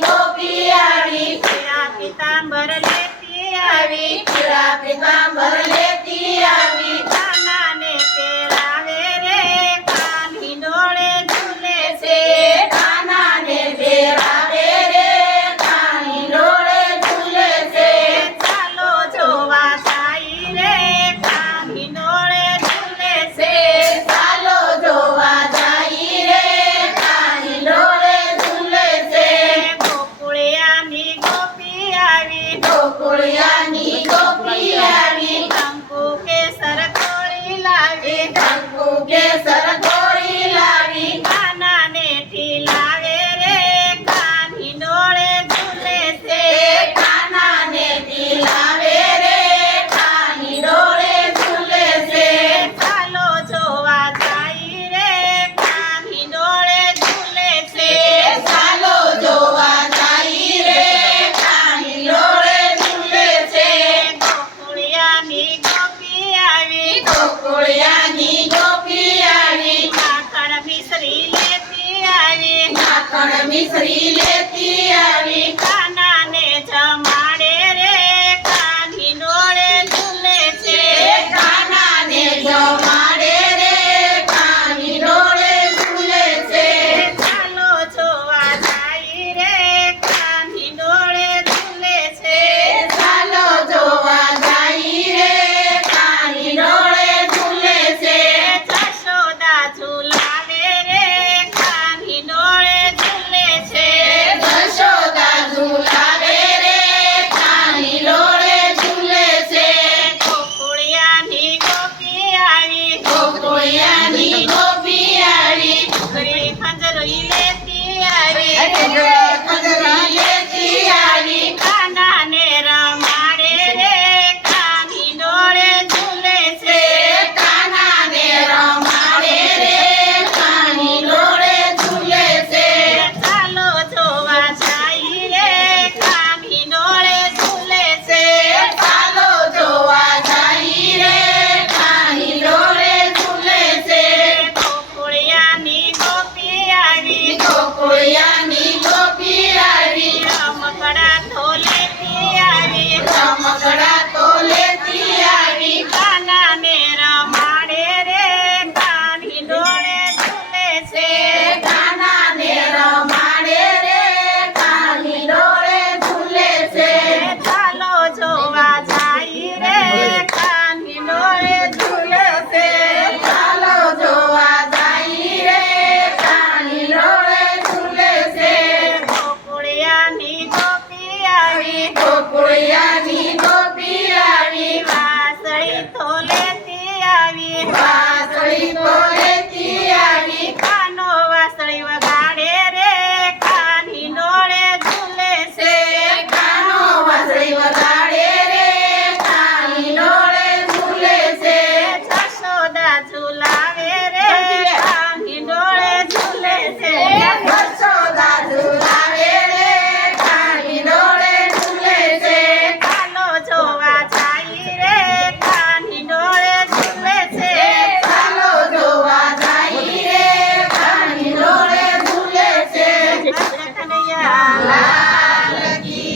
ગોપી આવી પીળા પીતાંબર લેતી આવી પીળા પીતાંબર લેતી આવી કાનાને પહેરાવે રે કાની ડોળે ઝૂલે છે કાનાને પહેરાવે રે કાની ડોળે ઝૂલે છે ચાલો જોવા જાય રે કાની ડોળે ઝૂલે છે ચાલો જોવા જાય રે કાની ડોળે ઝૂલે છે ગોકુળિયાની ગોપી આવી ગોકુળિયાની ગોપી આવી કંકુ કેસર કોળી લાવી કંકુ કેસર કોળી લાવી કાનાને ઠીલાવે રે કાની ડોળે ઝૂલે છે કાનાને તિલાવે રે કાની ડોળે ઝૂલે છે ચાલો જોવા જાય રે કાની ડોળે ઝૂલે છે ચાલો જોવા જાય રે કાની ડોળે ઝૂલે છે ગોકુળિયાની ગોપી આવી ગોકુળિયાની ગોપી આવી માખણ મિશ્રી લેતી આવી માખણ મિશ્રી લેતી